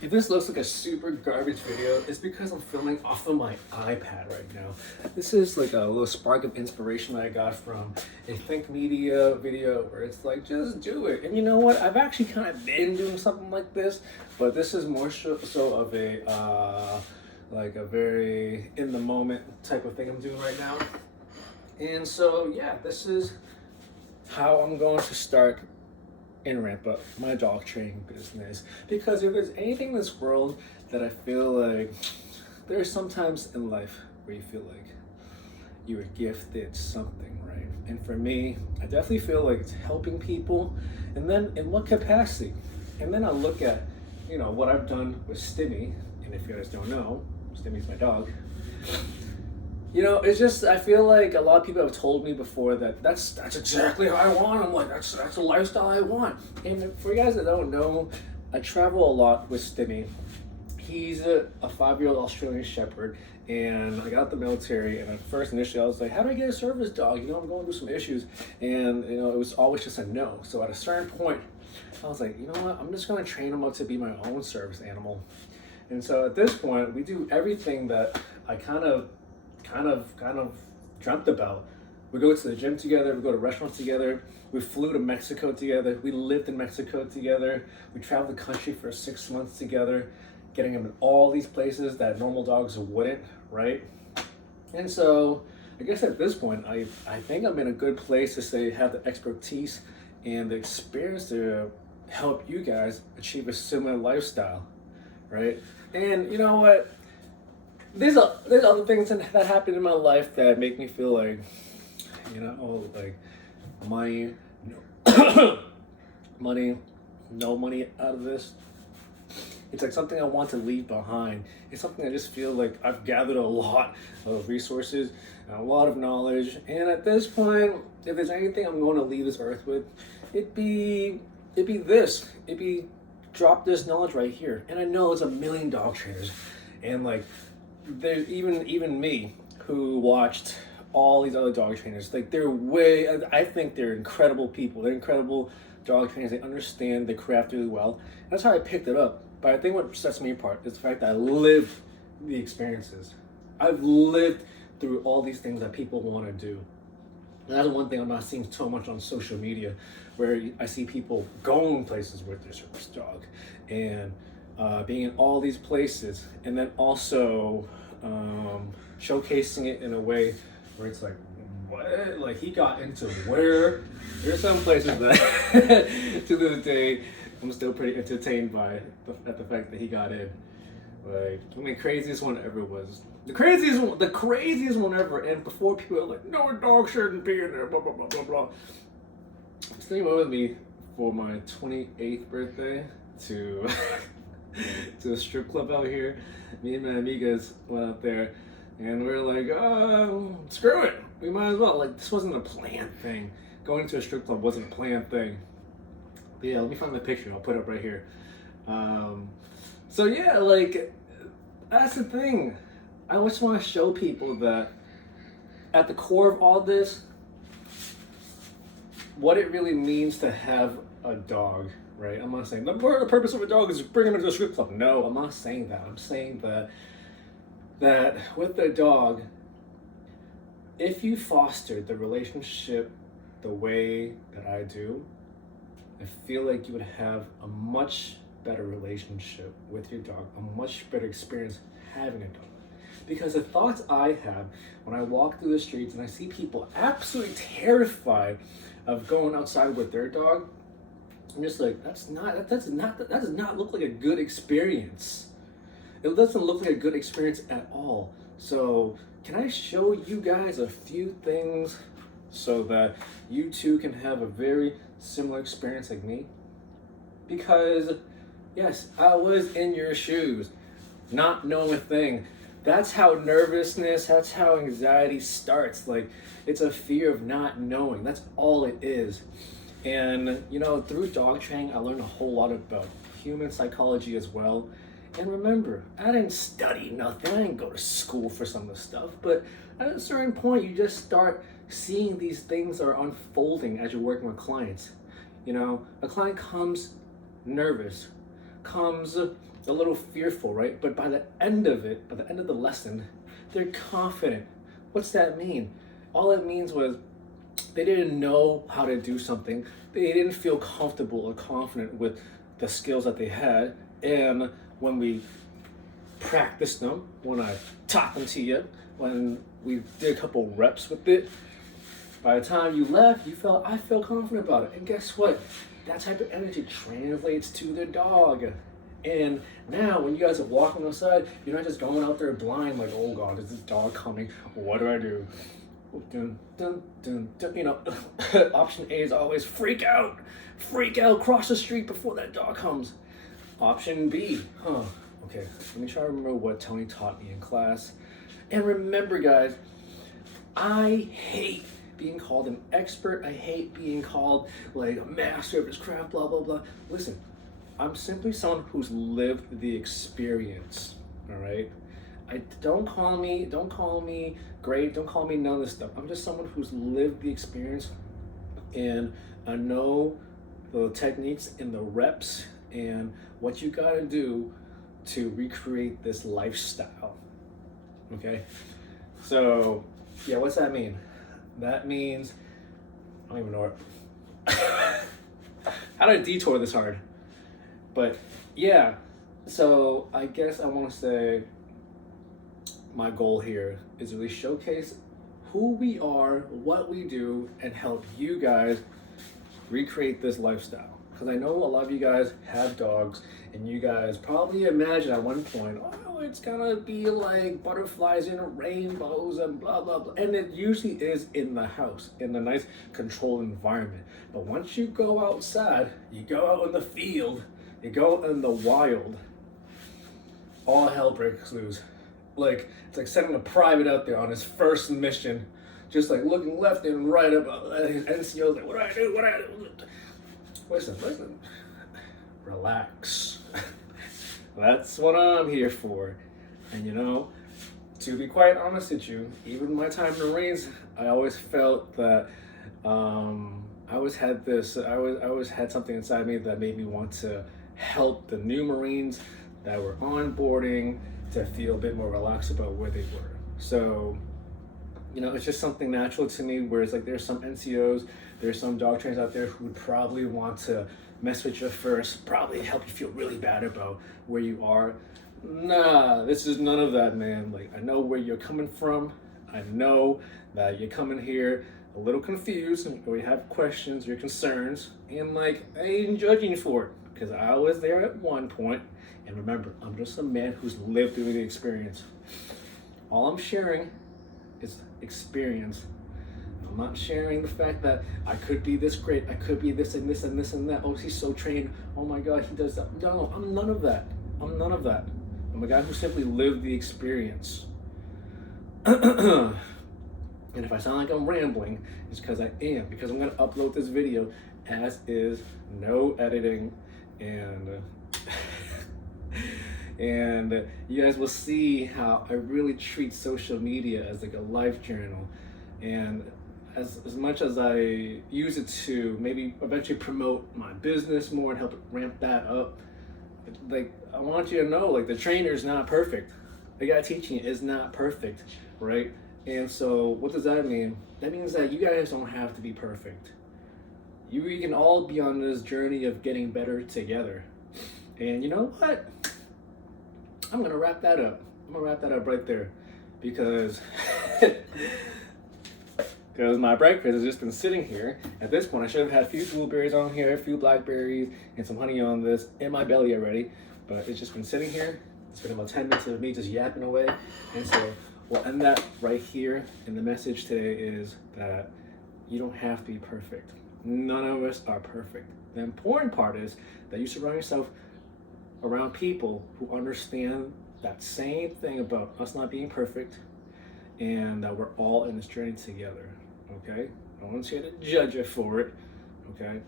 If this looks like a super garbage video, it's because I'm filming off of my iPad right now. This is like a little spark of inspiration that I got from a ThinkMedia video where it's like, just do it. And you know what? I've actually kind of been doing something like this, but this is more so of a, like a very in the moment type of thing I'm doing right now. And so, yeah, this is how I'm going to start and ramp up my dog training business. Because if there's anything in this world that I feel like there's sometimes in life where you feel like you were gifted something, right? And for me, I definitely feel like it's helping people. And then in what capacity? And then I look at, what I've done with Stimmy. And if you guys don't know, Stimmy's my dog. It's just, I feel like a lot of people have told me before that that's exactly how I want. I'm like, that's a lifestyle I want. And for you guys that don't know, I travel a lot with Stimmy. He's a 5-year-old Australian Shepherd, and I got out the military, and at first, initially, I was like, how do I get a service dog? I'm going through some issues. And, it was always just a no. So at a certain point, I was like, you know what? I'm just going to train him up to be my own service animal. And so at this point, we do everything that I kind of dreamt about. We go to the gym together, we go to restaurants together, we flew to Mexico together, we lived in Mexico together, we traveled the country for 6 months together, getting him in all these places that normal dogs wouldn't, right? And so I guess at this point, I think I'm in a good place to say have the expertise and the experience to help you guys achieve a similar lifestyle, right? And you know what? There's other things that happen in my life that make me feel like, like money, no, no money out of this. It's like something I want to leave behind. It's something I just feel like I've gathered a lot of resources and a lot of knowledge. And at this point, if there's anything I'm going to leave this earth with, it'd be this. It'd be drop this knowledge right here. And I know there's a million dog trainers, and like, there's even me who watched all these other dog trainers. Like I think they're incredible people. They're incredible dog trainers. They understand the craft really well. That's how I picked it up. But I think what sets me apart is the fact that I lived the experiences. I've lived through all these things that people want to do. And that's one thing I'm not seeing so much on social media, where I see people going places with their service dog and being in all these places, and then also showcasing it in a way where it's like, what? Like, he got into where? There's some places that to this day I'm still pretty entertained by at the fact that he got in. Like, craziest one ever was the craziest one ever. And before people are like, no, a dog shouldn't be in there, blah blah blah blah blah. Steve went with me for my 28th birthday to to a strip club out here. Me and my amigas went out there, and we were like, screw it, we might as well. Like, this wasn't a planned thing. Going to a strip club wasn't a planned thing. But yeah, let me find the picture. I'll put it up right here. So yeah, like, that's the thing. I just want to show people that at the core of all this, what it really means to have a dog, right? I'm not saying the purpose of a dog is to bring him into a strip club. No, I'm not saying that. I'm saying that with the dog, if you foster the relationship the way that I do, I feel like you would have a much better relationship with your dog, a much better experience having a dog. Because the thoughts I have when I walk through the streets and I see people absolutely terrified of going outside with their dog, I'm just like, that does not look like a good experience. It doesn't look like a good experience at all. So can I show you guys a few things so that you too can have a very similar experience like me? Because yes, I was in your shoes, not knowing a thing. That's how nervousness, that's how anxiety starts. Like, it's a fear of not knowing. That's all it is. And through dog training, I learned a whole lot about human psychology as well. And remember, I didn't study nothing. I didn't go to school for some of the stuff. But at a certain point, you just start seeing these things are unfolding as you're working with clients. A client comes nervous, comes a little fearful, right? But by the end of it, by the end of the lesson, they're confident. What's that mean? All it means was they didn't know how to do something. They didn't feel comfortable or confident with the skills that they had. And when we practiced them, when I taught them to you, when we did a couple reps with it, by the time you left, I felt confident about it. And guess what? That type of energy translates to the dog. And now when you guys are walking outside, you're not just going out there blind like, oh God, is this dog coming? What do I do? Dun, dun, dun, dun. You know, option A is always freak out, cross the street before that dog comes. Option B, okay, let me try to remember what Tony taught me in class. And remember, guys, I hate being called an expert. I hate being called like a master of his craft, blah, blah, blah. Listen, I'm simply someone who's lived the experience, all right? Don't call me great, don't call me none of this stuff. I'm just someone who's lived the experience, and I know the techniques and the reps and what you gotta do to recreate this lifestyle, okay? So, yeah, what's that mean? That means, I don't even know how to detour this hard. But yeah, so I guess I want to say my goal here is really showcase who we are, what we do, and help you guys recreate this lifestyle. Because I know a lot of you guys have dogs, and you guys probably imagine at one point, oh, it's gonna be like butterflies and rainbows and blah, blah, blah. And it usually is in the house, in a nice controlled environment. But once you go outside, you go out in the field, you go in the wild, all hell breaks loose. Like, it's like sending a private out there on his first mission, just like looking left and right about his NCO's like, what do I do? Listen, relax. That's what I'm here for. And you know, to be quite honest with you, even my time in the Marines, I always felt that I always had something inside me that made me want to help the new Marines that were onboarding to feel a bit more relaxed about where they were. So, you know, it's just something natural to me, where it's like there's some NCOs, there's some dog trainers out there who would probably want to mess with you first, probably help you feel really bad about where you are. Nah, this is none of that, man. Like, I know where you're coming from. I know that you're coming here a little confused, or you have questions, your concerns, and like, I ain't judging you for it, because I was there at one point. And remember, I'm just a man who's lived through the experience. All I'm sharing is experience. I'm not sharing the fact that I could be this great, I could be this and this and this and that. Oh, he's so trained. Oh my God, he does that. No, I'm none of that. I'm a guy who simply lived the experience. And if I sound like I'm rambling, it's because I am, because I'm gonna upload this video as is, no editing, and and you guys will see how I really treat social media as like a life journal. And as much as I use it to maybe eventually promote my business more and help it ramp that up, like, I want you to know, like, the trainer is not perfect. The guy teaching it is not perfect, right? And so what does that mean? That means that you guys don't have to be perfect. We can all be on this journey of getting better together. And you know what? I'm gonna wrap that up. I'm gonna wrap that up right there, because my breakfast has just been sitting here. At this point, I should have had a few blueberries on here, a few blackberries, and some honey on this in my belly already. But it's just been sitting here. It's been about 10 minutes of me just yapping away. And so we'll end that right here. And the message today is that you don't have to be perfect. None of us are perfect. The important part is that you surround yourself around people who understand that same thing about us not being perfect, and that we're all in this journey together, okay? No one's here to judge you for it, okay?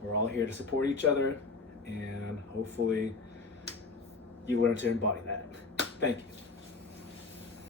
We're all here to support each other, and hopefully you learn to embody that. Thank you.